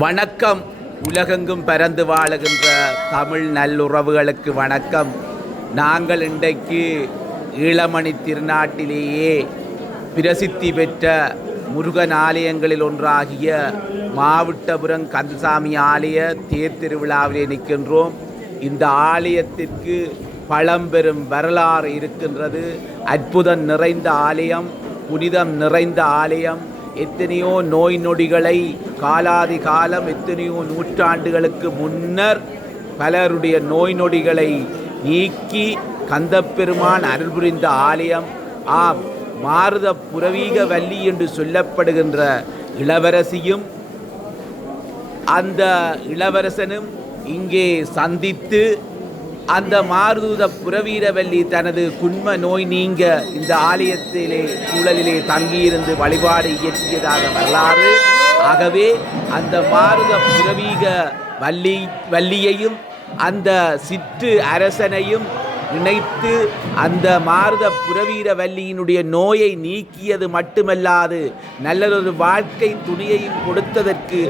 வணக்கம். உலகெங்கும் பரந்து வாழுகின்ற தமிழ் நல்லுறவுகளுக்கு வணக்கம். நாங்கள் இன்றைக்கு ஈழமணி திருநாட்டிலேயே பிரசித்தி பெற்ற முருகன் ஆலயங்களில் ஒன்றாகிய மாவட்டபுரம் கந்தசாமி ஆலய தேர் திருவிழாவிலே நிற்கின்றோம். இந்த ஆலயத்திற்கு பழம்பெரும் வரலாறு இருக்கின்றது. அற்புதம் நிறைந்த ஆலயம், புனிதம் நிறைந்த ஆலயம். எத்தனையோ நோய் நொடிகளை காலாதி காலம், எத்தனையோ நூற்றாண்டுகளுக்கு முன்னர் பலருடைய நோய் நொடிகளை நீக்கி கந்தப்பெருமான் அருள் புரிந்த ஆலயம். மாருத புரவீக வள்ளி என்று சொல்லப்படுகின்ற இளவரசியும் அந்த இளவரசனும் இங்கே சந்தித்து அந்த மாருத புரவீரவல்லி தனது குன்ம நோய் நீங்க இந்த ஆலயத்திலே சூழலிலே தங்கியிருந்து வழிபாடு இயற்றியதாக வரலாறு. ஆகவே அந்த மாருத புரவீக வள்ளியையும் அந்த சிற்று அரசனையும் இணைத்து அந்த மாருத புரவீரவல்லியினுடைய நோயை நீக்கியது மட்டுமல்லாது நல்லதொரு வாழ்க்கை துணியையும் கொடுத்ததற்கு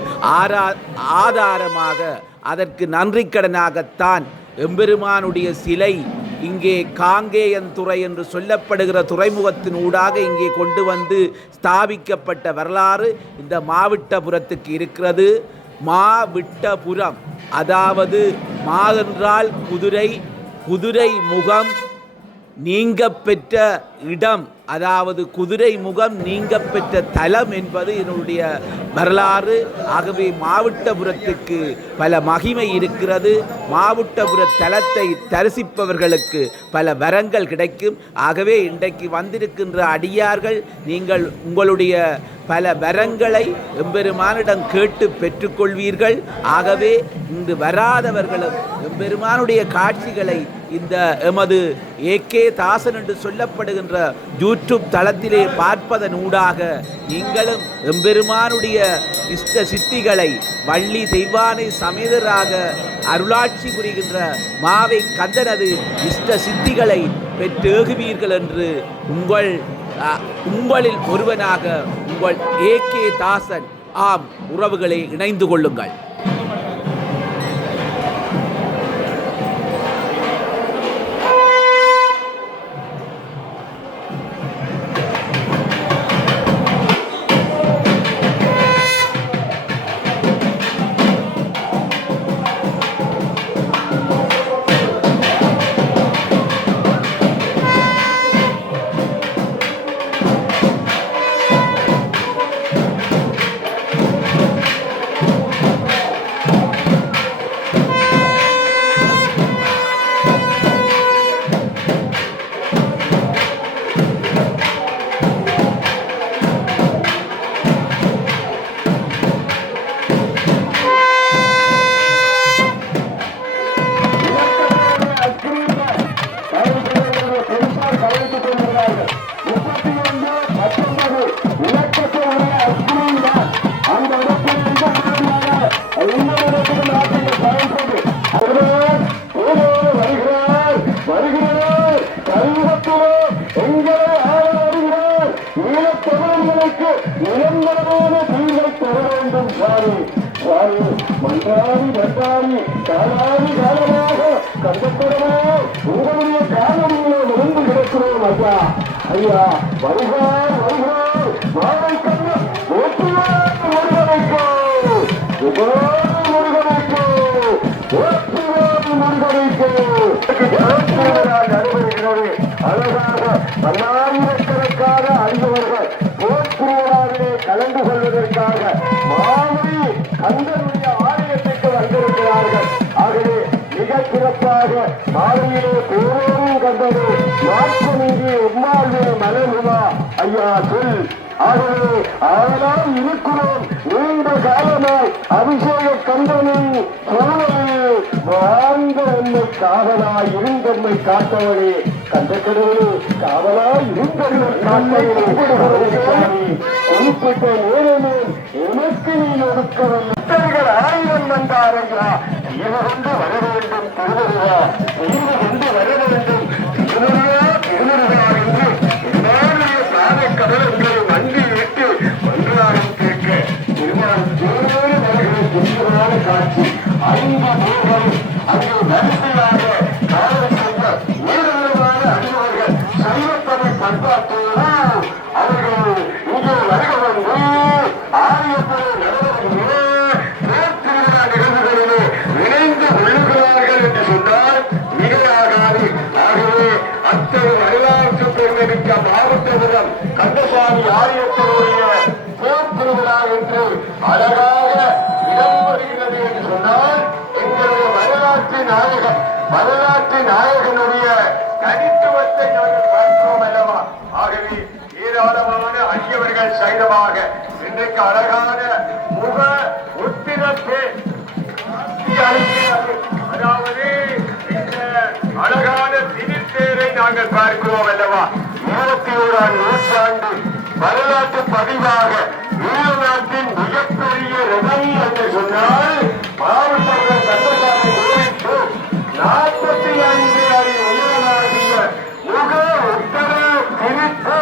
ஆதாரமாக, அதற்கு நன்றிக்கடனாகத்தான் எம்பெருமானுடைய சிலை இங்கே காங்கேயன்துறை என்று சொல்லப்படுகிற துறைமுகத்தின் ஊடாக இங்கே கொண்டு வந்து ஸ்தாபிக்கப்பட்ட வரலாறு இந்த மாவட்டபுரத்துக்கு இருக்கிறது. மாவிட்டபுரம், அதாவது மா என்றால் குதிரை, குதிரை முகம் நீங்க பெற்ற இடம், அதாவது குதிரை முகம் நீங்க பெற்ற தலம் என்பது என்னுடைய வரலாறு. ஆகவே மாவட்டபுரத்துக்கு பல மகிமை இருக்கிறது. மாவட்டபுர தலத்தை தரிசிப்பவர்களுக்கு பல வரங்கள் கிடைக்கும். ஆகவே இன்றைக்கு வந்திருக்கின்ற அடியார்கள், நீங்கள் உங்களுடைய பல வரங்களை எம்பெருமானிடம் கேட்டு பெற்றுக்கொள்வீர்கள். ஆகவே இன்று வராதவர்களும் எம்பெருமானுடைய காட்சிகளை இந்த எமது ஏகே தாசன் என்று சொல்லப்படுகின்ற யூடியூப் தளத்திலே பார்ப்பதன் ஊடாக நீங்களும் எம்பெருமானுடைய இஷ்ட சித்திகளை வள்ளி தெய்வானை சமேதராக அருளாட்சி புரிகின்ற மாவை கந்தனது இஷ்ட சித்திகளை பெற்றேகுவீர்கள் என்று உங்களில் ஒருவனாக உங்கள் ஏகே தாசன். ஆம் உறவுகளை இணைந்து கொள்ளுங்கள். பல்லாயிரக்கணக்கான அறிந்தவர்கள் போர்க்குருவாவிலே கலந்து கொள்வதற்காக மாமணி கந்தனுடைய ஆலயத்திற்கு வந்திருக்கிறார்கள். ஆகவே மிக சிறப்பாக மாலையிலே பேரோரும் கந்தது மாற்றமின்றி உம்மாள்வே மலருமா ஐயா சொல். ஆகவே ஆவலாம் இருக்கிறோம் நீண்ட காலமாய் அபிஷேக கந்தனின் சூழலில் வாழ்ந்த என்னை காவலாய் இருந்தன்மை காத்தவனே, கந்த கடவுளே காவலாய் இருந்தன்மை காத்தவனே, குறிப்பிட்ட நேரமே எனக்கு நீ ஒடுக்கவர்கள் ஆயிரம் வந்தாரையா இது கொண்டு வர வேண்டும் திருவருவா, இது கொண்டு வர வேண்டும் திருவருவா திருவருவா என்று என்னுடைய சாதை கடல் உங்களை வங்கி விட்டு ஒன்றாலும் கேட்க திருமால் அங்கு வரிசையாக பாரதிய ஏராளமான அடியவர்கள் சைவத்தமிழ் பண்பாட்டோடு அவர்கள் இங்கே வருக வந்து ஆரியப்படை நடவடிக்கையிலே திருவிழா நிகழ்வுகளிலே இணைந்து கொள்ளுகிறார்கள் என்று சொன்னால் மிகையாகாது. ஆகவே அத்தனை வரலாற்று பெருமைமிக்க மாவட்டபுரம் கந்தசாமி ஆரியத்தினுடைய போர் திருவிழா என்று அழகாக இடம்பெறுகிறது என்று சொன்னால் எங்களுடைய வரலாற்று நாயகனுடைய தனித்துவத்தை நாங்கள் பார்க்கிறோம் அல்லவா? ஆகவே ஏராளமான அடியவர்கள் சைதமாக இன்றைக்கு அழகான முக உத்திரப்பே அதாவது இந்த அழகான திணித்தேரை நாங்கள் பார்க்கிறோம் அல்லவா? 21ஆம் நூற்றாண்டு வரலாற்று பதிவாக ஈழநாட்டின் மிகப்பெரிய ரதம் என்று சொன்னால் மாவட்டங்கள் கந்தசாமி ஊருக்கு 45 அடி உயரமாகிய முக உத்தர திணிப்பு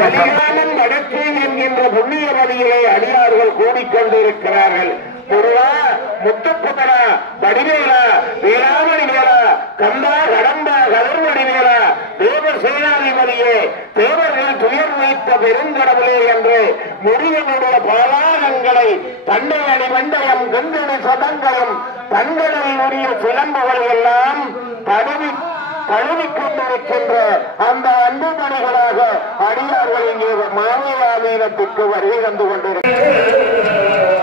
கலிகாலம் நடத்தேன் என்கின்ற புண்ணிய வழியிலே அடியார்கள் கூடிக்கொண்டிருக்கிறார்கள். முருகா, முத்துப்புதனா, வடிவேலா, வீராமணி வேலா, கம்பா, கடம்பா, கதர்வடி வேலா, தேவ சேனாதிபதியே, தேவர்கள் துயர் வைத்த பெருங்கடவுளே என்று முருகனுடைய பாலாகங்களை தன்னை அணிவண்டயம் கந்தடி சதங்களும் தங்களினுடைய சிலம்புகள் எல்லாம் தழுவிக்கொண்டிருக்கின்ற அந்த அன்பு மணிகளாக அடியார்கள் இங்கே மாநிலாதீனத்திற்கு வருகை தந்து கொண்டிருக்கிறார்.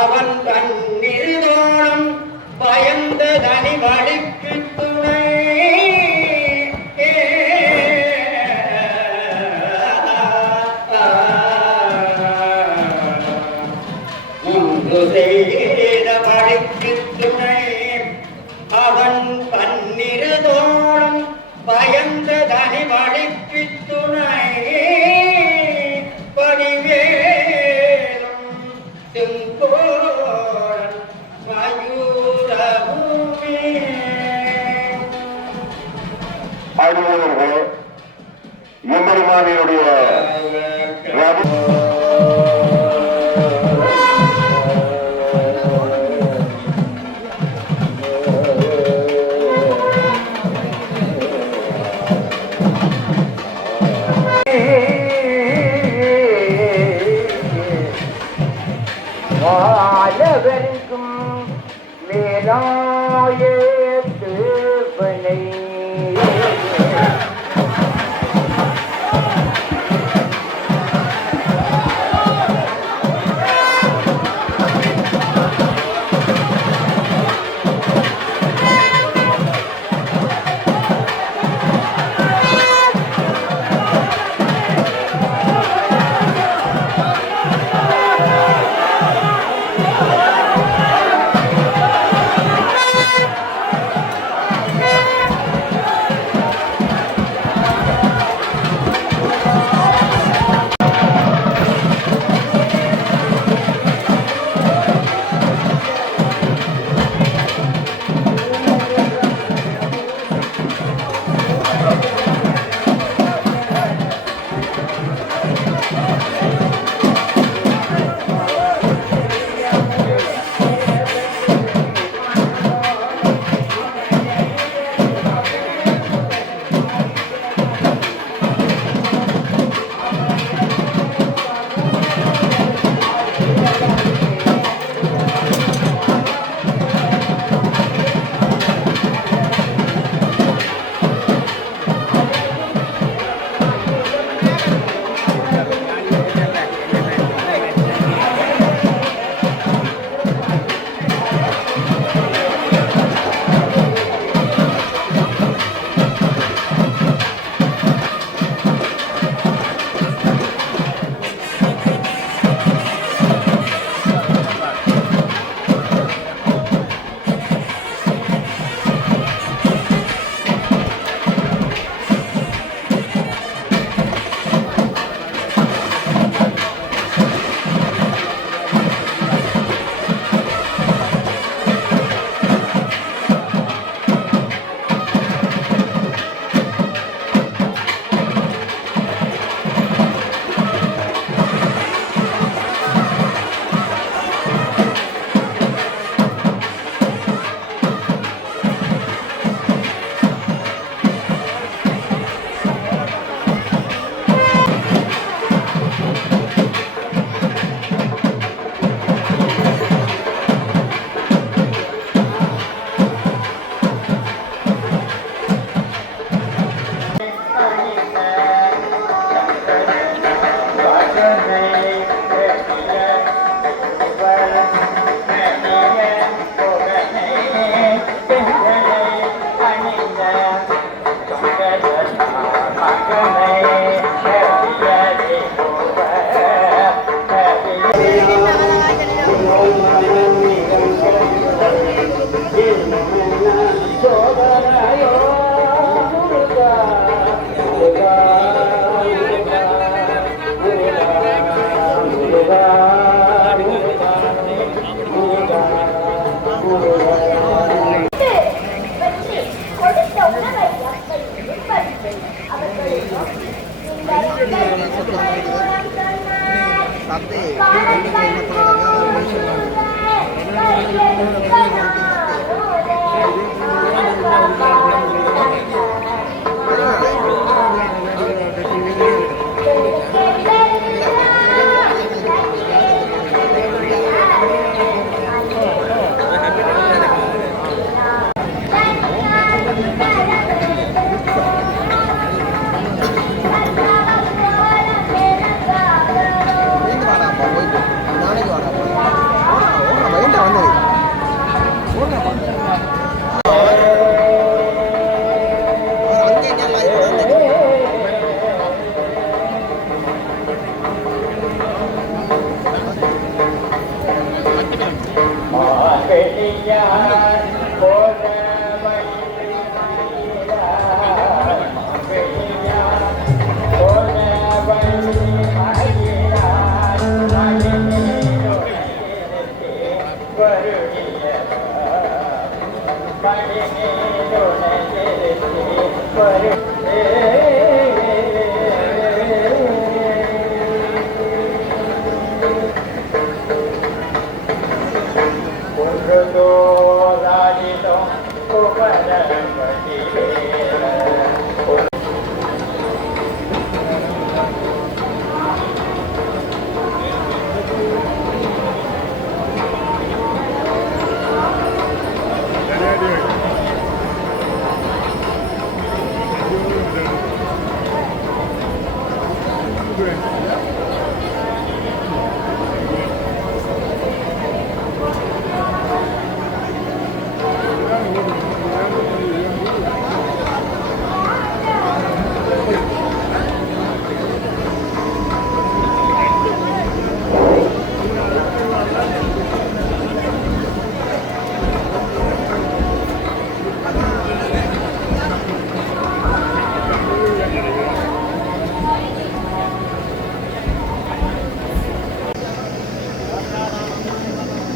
அவன் கண்ணிருதோளும் பயந்த தனி வழிக்கு துணை செய்த வழிக்கு துணை அவன் கண்ணிருதோளும் பயந்த தனி வழிக்கு துணை படிவேலும் செங்கோடன் மயூரபூமி அடியவர்களே, எம்பெருமானியுடைய வாழவருக்கும் வேலாயத்து பனை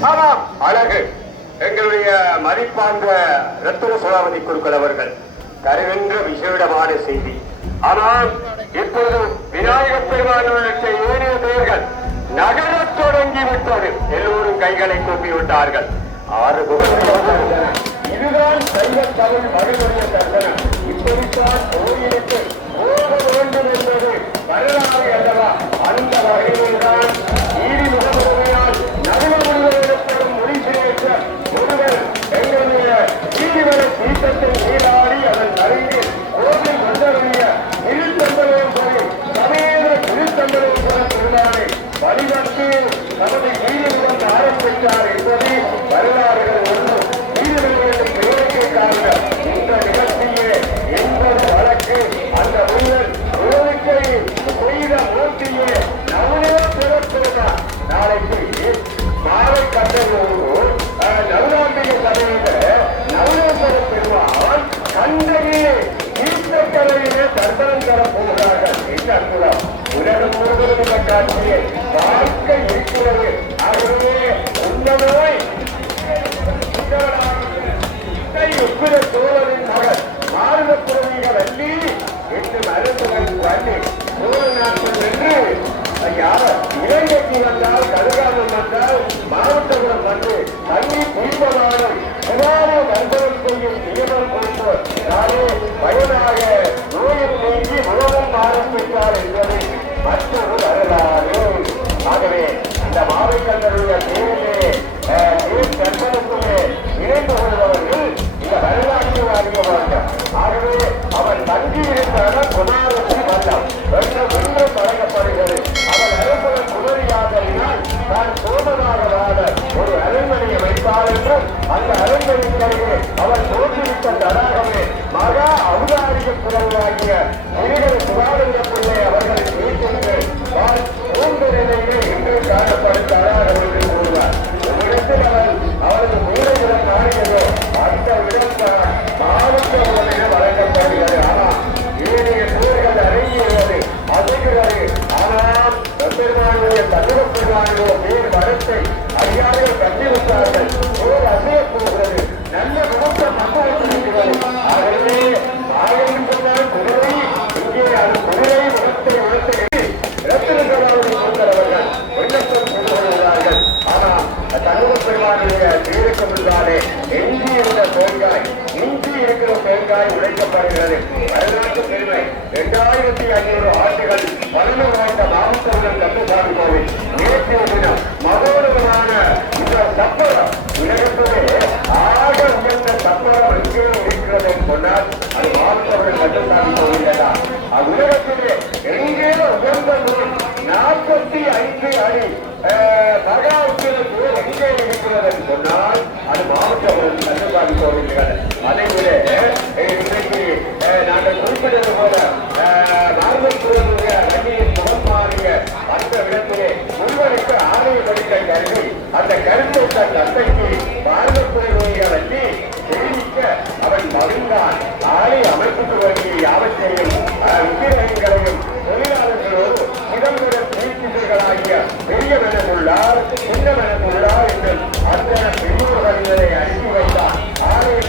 ஆமாம், அழகு எங்களுடைய மதிப்பார்ந்த ரத்தின சபாபதி குருக்கள் அவர்கள் கருவென்ற விசேடமான செய்தி. ஆனால் இப்பொழுது விநாயகப் பெருமான் உள்ளிட்ட ஏனைய பெயர்கள் நகரத் தொடங்கிவிட்டது. எல்லோரும் கைகளை கூப்பிவிட்டார்கள். 6 இதுதான் சைவ தமிழ் மறுபடிய தர்சனம். இப்படித்தான் கோயிலுக்கு போக வேண்டும் என்பது வரலாறு அல்லவா? அந்த வகையில்தான் நீதி முகமுறையால் நடுவ முடிவெடுப்படும் மொழி சிறையற்ற ஒருவர் எங்களுடைய நீதிமன்ற தீர்த்தத்தை நீராடி அதன் அருகில் கோவில் வந்தவரிய திருத்தம்பலேஸ்வரி சமேத திருத்தம்பலேஸ்வர பெருமானை வழிபட்டு நமது நீதிமன்றம் ஆரம்பித்தார் என்பது வரலாறுகள் ஒன்றும் நீதிமன்றத்தின் பெயருக்கு காரணம். இந்த நிகழ்ச்சியே என்பது வழக்கு அந்த முன்னல் கோரிக்கை செய்த மூர்த்தியே நவனே பிறப்பிருந்தார். நாளைக்கு மாலை கண்டறியோடு நவராம்பிகை சபையில நவனேஸ்வர பெருமாள் கண்டகிலே தீர்த்தக்கரையிலே தர்சனம் தரப் போகிறார்கள். இந்த அற்புதம் உலகம் முழுவதும் இந்த காட்சியை பார்க்க இருக்கிறது. ஆகவே உன்னதோய் உப்பிர சோழரின் மகள் மாறுத புறவிகள் அள்ளி என்று மருந்துகள் பண்ணி சோழ நாட்டில் என்று இலங்கைக்கு வந்தால் கடுகாலம் வந்தால் மாவட்டபுரம் வந்து தண்ணி குடிப்பதாலும் சுகாதார மருத்துவம் செய்யும் நியமனம் கொடுத்து நானே வயதாக நோயில் நீங்கி உணவும் ஆரம்பித்தார் என்பது மற்றொரு வரலாறு. ஆகவே இந்த மாவட்டங்களுடைய தேவையிலே தர்சனத்திலே இணைந்து கொள்பவர்கள் இந்த வரலாற்று அறியவார்கள். ஆகவே அவன் தங்கியிருந்தான குணாரசி வல்லம் வென்று பழகப்படுகிறது. அவன் அரசன் குமரியாதலினால் தான் சோமனாக ஒரு அரண்மனையை வைத்தார் என்றும் அந்த அரண்மனையிலேயே அவன் தோற்றுவித்த தடாகமே மகா ஔதாரிய புலவாகிய முனிகள் சுகாதார பிள்ளை அவர்களின் வீட்டிற்கு மூன்று நிலையிலே இன்று காணப்படும் தடாகம் என்று கூறுவார். இடத்தில் அவரது மூலையிடம் காணியதோ அந்த இடம் மாவட்டம் என வழங்கப்படுகிறது. ஆனால் ஏனைய கூறுகள் அடங்கியுள்ளது அதுகிறது. ஆனால் பெருமானுடைய தத்துவ பெருமானுடைய பேர் வரத்தை அதிகாரிகள் கண்டிருந்தார்கள். போர் அசையப் போகிறது. நல்ல குணத்த மக்கள் இருக்கிறது. ஆகவே ஆயிரம் சொன்னால் குதிரை இங்கே அது குதிரை குணத்தை உணர்த்த ரத்தின சபாவுடைய கொண்டவர்கள் வெள்ளத்தில் கொண்டுள்ளார்கள். ஆனால் தத்துவ பெருமானுடைய பேருக்கு முன்பாலே எஞ்சி இருந்த தேங்காய் இஞ்சி இருக்கிற தேங்காய் உடைக்கப்படுகிறது. வரலாற்று பெருமை 2500 ஆண்டுகள் பலனை வாய்ந்த மாவட்டங்கள் கட்டுப்பாடு கோவில் நேற்றைய தினம் மகோதரமான இந்த சப்பரம் உலகத்திலே ஆக உயர்ந்த சப்பரம் எங்கே இருக்கிறது சொன்னால் அது மாவட்டங்கள் கட்டுப்பாடு கோவில்தான். உலகத்திலே எங்கே உயர்ந்த நூல் 45 அடி மகா உயரத்திலே எங்கே இருக்கிறது சொன்னால் அது மாவட்டங்கள் கட்டுப்பாடு கோவில்கள். அதை விட இன்றைக்கு நாங்கள் குறிப்பிட்டது போல நார்மல்புரனுடைய அணியின் முகம் மாறிய அந்த இடத்திலே முன்வருக்கு ஆலய படிக்கை கருவி அந்த கருத்தை தன் தந்தைக்கு நார்மல்புரனுடைய வண்டி தெரிவிக்க அவன் மகிழ்ந்தான். ஆலய அமைப்புக்கு வேண்டிய யாவற்றையும் விக்கிரகங்களையும் தொழிலாளர்களோடு இடம்பெற தீர்ச்சிகளாகிய பெரிய மெனக்குள்ளார் சின்ன மெனக்குள்ளார் என்று அந்த பெரியோர்களை அனுப்பி வைத்தார். ஆலய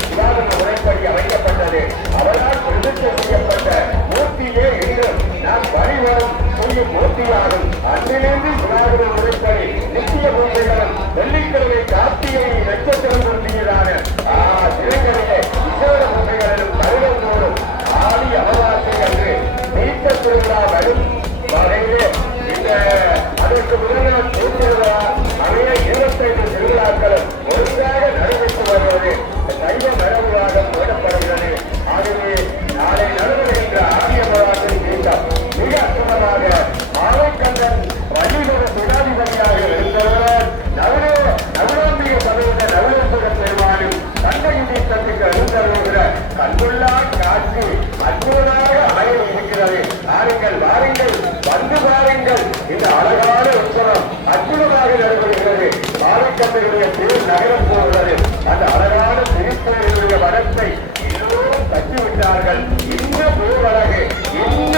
என்ற கண்கொள்ளா காட்சி அற்புதமாக அமைய இருக்கிறது. வாருங்கள் வாருங்கள் வந்து பாருங்கள், இந்த அழகான உற்சவம் அற்புதமாக நடைபெறுகிறது. மாரிக்கம்பனுடைய தேர் நகரம் போகிறது. அந்த அழகான திருப்பதியுடைய வனத்தை எல்லோரும் தட்டிவிட்டார்கள். இன்ன பூவழகு, இன்ன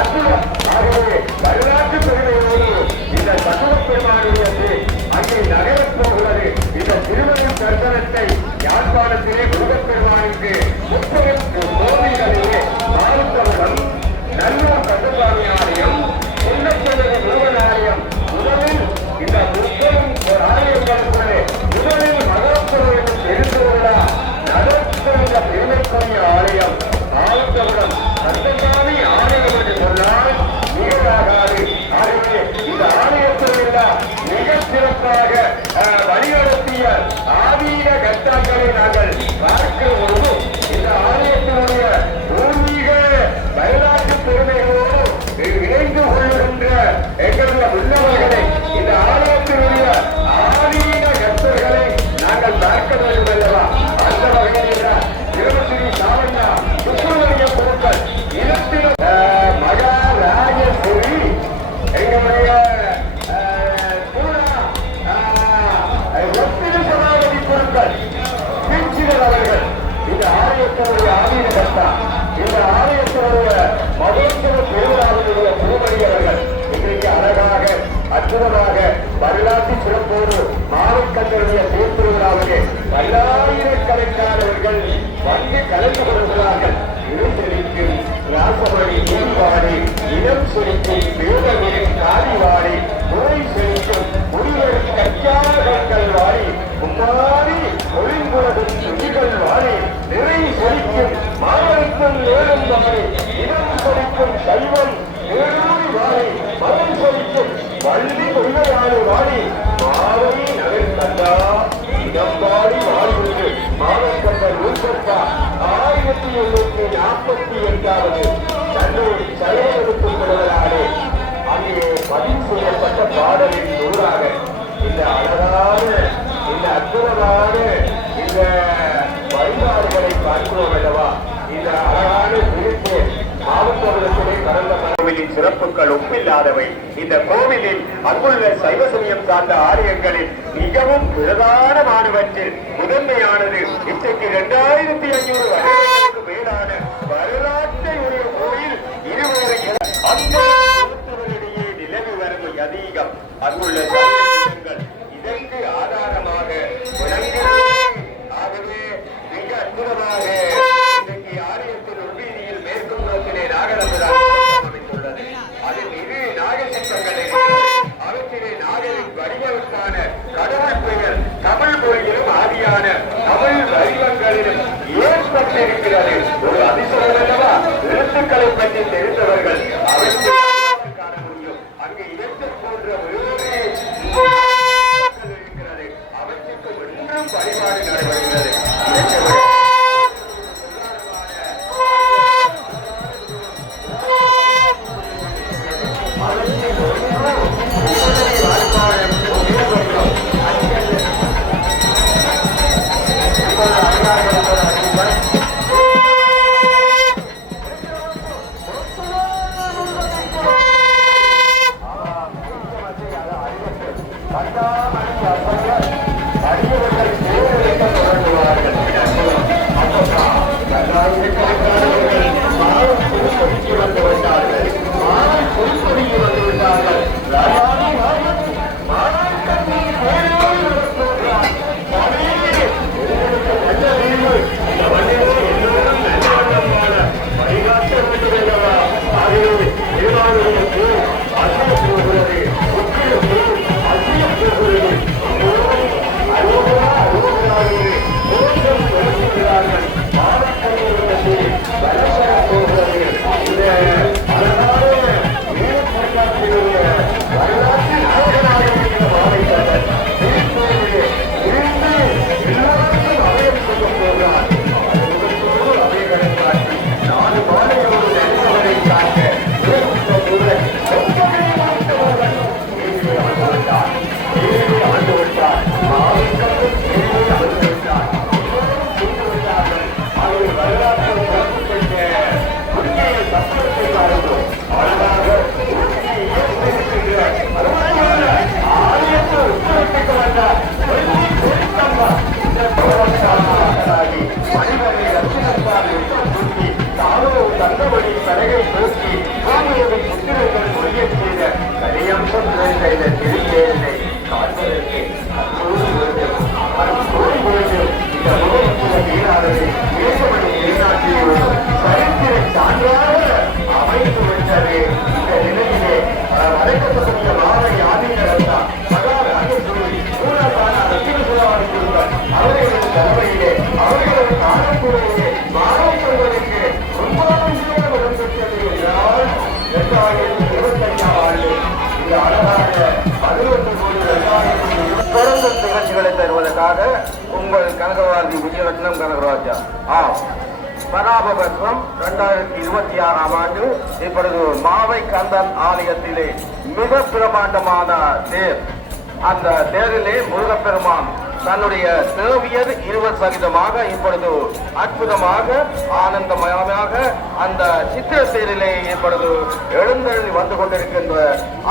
அற்புதம். ஆகவே வரலாற்று பெருமையோடு இந்த சண்முக பெருமானுடைய தேர் அங்கே நகரப் போகிறது. இந்த திருமணம் தரிசனத்தை யாழ்ப்பாணத்திலே முருகப்பெருமானுக்கு 30 கோவில்களிலே மாறுத்தவர்கள் நல்லூர் கந்தசாமி ஆலயம், முன்னப்பள்ளி முருகன் ஆலயம், முதலில் இந்த 30 ஆலயங்களுக்குள்ளே முதலில் மகோத்சவம் என்று தெரிந்துள்ளா நடத்துகிற பெருமைக்குரிய ஆலயம் மாறுத்தவர்கள் கந்தசாமி ஆலயம் என்று சொன்னால் மிகவாகாது. ஆகவே இந்த ஆலயத்தில் மிக சிறப்பாக வழிநடத்திய ஆதீன கட்டாக்களை நாங்கள் பார்க்கும் பொழுது இந்த ஆலயத்தினுடைய பூர்வீக வரலாற்று பெருமைகளோடு இணைந்து கொள்ளுகின்ற எங்களுடைய உள்ளவர்களை, இந்த ஆலயத்தினுடைய ஆதீன கட்டர்களை நாங்கள் பார்க்க வேண்டும் அல்லவா? அந்த வகையில் திருமதி சாவண்ணா சுப்பிரமணிய பொருட்கள் இடத்தில் மகாராஜபுரி எங்களுடைய அவர்கள் இந்த ஆலயத்தினுடைய ஆதீன கர்த்தா, இந்த ஆலயத்தினுடைய மகோத்சவ பெருவிழாவினுடைய பூமணி அவர்கள் இன்றைக்கு அழகாக அற்புதமாக வரலாற்று சிறப்போடு மாவட்டங்களுடைய தேர்திருவிழாவிலே பல்லாயிரக்கணக்கானவர்கள் வந்து கலந்து கொள்கிறார்கள். இருந்தெளிக்கும் ராசமணி தீபாவளி, இனம் செலுத்தும் வேதவீரின் காலிவாடி, நோய் செலுத்தும் முனிவர் கற்காரங்கள் வாடி, முன்னாடி ஒளிங்குலகும் சுதிகள் வாடி, நிறை செழிக்கும் மாவட்டத்தில் ஏழும் தம்மை, இனம் செலுத்தும் சைவம் ஏழூரி வாடி, மனம் செலுத்தும் வள்ளி கொள்கையாடு வாடி, மாவை நகர்கண்டா இடம்பாடி வாழ்வுக்கு மாவட்டங்கள் உட்பட்டா 1848வது கல்லூரி செயலெடுத்துக் கொள்வதாலே அங்கே பதிவு செய்யப்பட்ட பாடலின் நூறாக இந்த அழகான இந்த அற்புதமான இந்த வழிபாடுகளை பார்க்கிறோம் அல்லவா? இந்த அழகான குறிப்பு மாவட்டத்திலே கடந்த கோவிலின் சிறப்புகள் ஒப்பில்லாதவை. இந்த கோவிலில் அங்குள்ள சைவ சமயம் சார்ந்த ஆலயங்களில் மிகவும் பிரதானமானவற்றில் முதன்மையானது இன்றைக்கு 2500 வருடங்களுக்கு மேலான வரலாற்றை உடைய கோவில் இருவரையும் அந்தவர்களிடையே நிலவி வரும் அதிகம் அங்குள்ள சமயங்கள் இதற்கு ஆதாரமாக விளங்குகிறது. ஆகவே மிக அற்புதமாக இன்றைக்கு ஆலயத்தின் உள்வீதியில் மேற்கும் புறத்திலே நாகரசுதான் அமைத்துள்ளது. அதில் இரு நாகசிற்பங்கள் அவற்றிலே நாகரின் வடிவமைப்பான கடவுள் பெயர் தமிழ் மொழியிலும் ஆதியான தமிழ் வடிவங்களிலும் ஏற்பட்டிருக்கிறது. ஒரு அதிசயம் அல்லவா? எழுத்துக்களை பற்றி தெரிந்தவர்கள் அவற்றை காண முடியும். அங்கு இவற்றை போன்ற வேறு இருக்கிறது. அவற்றுக்கு ஒன்றும் வழிபாடு நடைபெறுகிறது. ஆதினத்தால் யுத்தம் தூக்கி தானோ தந்தபடி தலையை தூக்கி பூமியவை புத்திரர்கள் ஒழியச் செய்த கலியம்சம் நிறைந்த இந்த திருக்கேரலை காண்பதற்கு அன்போடு வேண்டும். அன்போடு வேண்டும். இந்த உலகத்தில வீணானது ஏகமணி வெளிநாட்டில் சரித்திர சான்றாக அமைத்து விட்டது. இந்த நிலையிலே வரைக்கப்பட்ட மாவை ஆதினத்தான் மகா ராஜசூரி மூலமான ரத்தின சுதாரித்திருந்தார். அவர்களின் தலைமையிலே அவர்களது காலத்துறையிலே மாறம் கொள்வதற்கு முன்பாக இடம்பெற்றது என்றால் 2025 ஆண்டு இந்த அழகாக 11 கோடி 2020 தொடர்ந்து நிகழ்ச்சிகளை தருவதற்காக உங்கள் கனகவாதி விஜயரத்னம் கனகராஜா. பராபவத்வம் 2026 ஆண்டு இப்பொழுது மாவை கந்தன் ஆலயத்திலே மிக பிரமாண்டமான தேர். அந்த தேரிலே முருகப்பெருமான் தன்னுடைய தேவியர் 20 சகிதமாக இப்பொழுது அற்புதமாக ஆனந்தமயமாக அந்த சித்திர தேரிலே இப்பொழுது எழுந்தருளி வந்து கொண்டிருக்கின்ற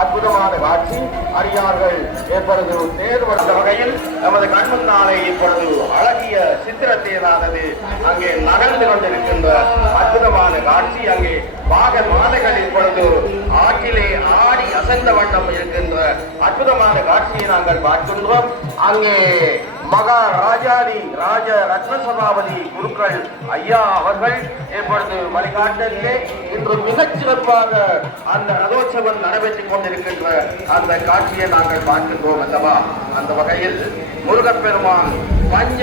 அற்புதமான காட்சி அடியார்கள் இப்பொழுது தேர் வந்த வகையில் நமது கண்முன்னாலே இப்பொழுது அழகிய சித்திர தேரானது அங்கே நகர்ந்து கொண்டிருக்கின்ற அற்புதமான காட்சி. அங்கே பாக மாலைகள் இப்பொழுது ஆற்றிலே ஆடி அசைந்த வண்ணம் இருக்கின்ற அற்புதமான காட்சியை நாங்கள் பார்க்கின்றோம். அங்கே மகா ராஜாதி ராஜ ரத்ன சபாபதி குருக்கள் ஐயா அவர்கள் இப்பொழுது வழிகாட்டலிலே இன்று மிகச் சிறப்பாக அந்த ரதோற்சவம் நடைபெற்றுக் கொண்டிருக்கின்ற அந்த காட்சியை நாங்கள் பார்க்கின்றோம் அல்லவா. அந்த வகையில் முருகப்பெருமான் பஞ்ச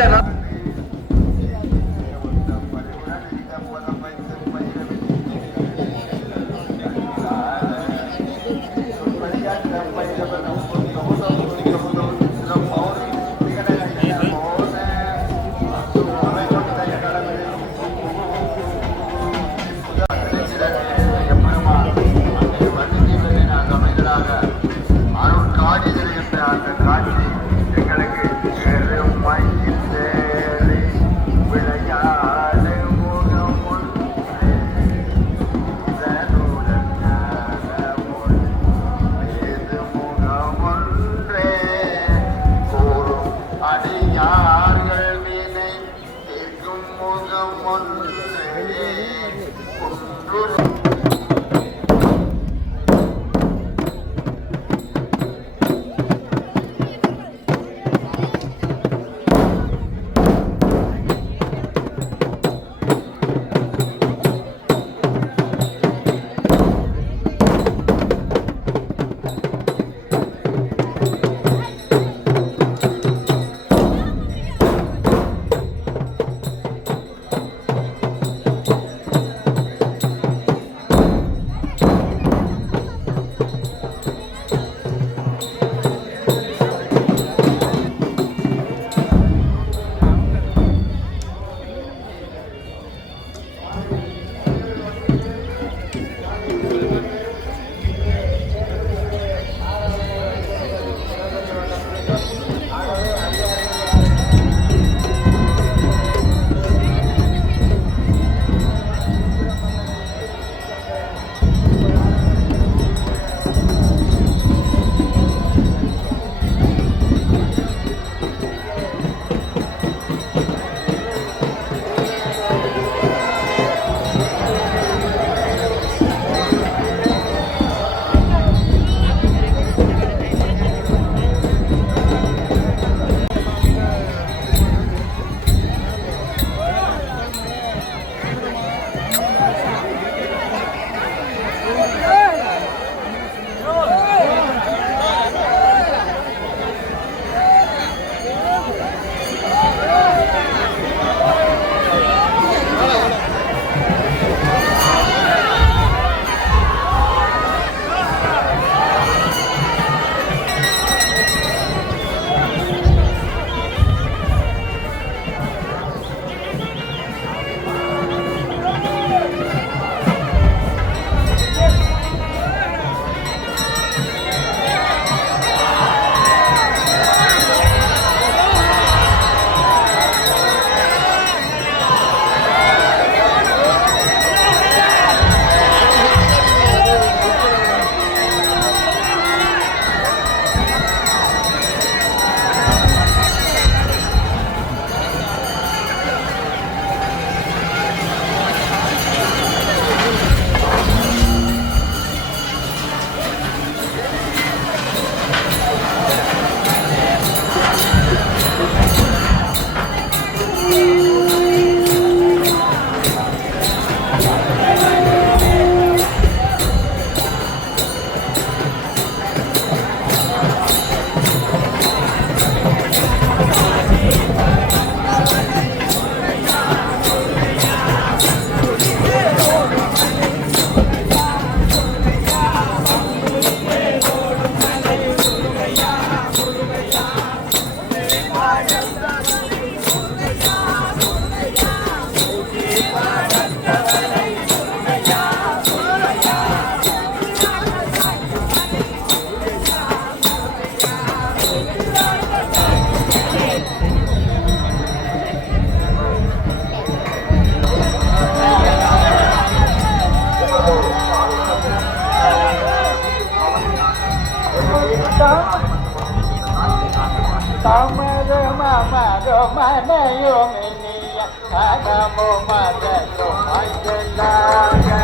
Tamar mamaro manayo miniya Anamo madayo manjalaga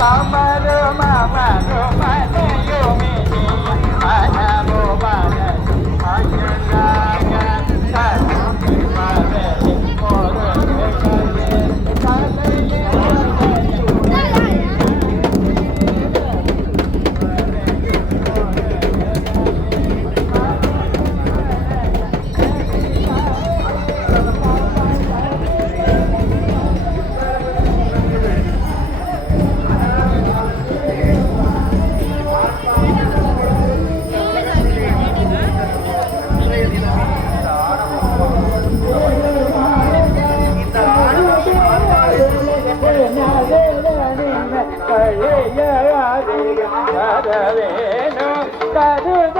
Tamar mamaro manayo miniya Anamo madayo manjalaga Anamo madayo moro கருத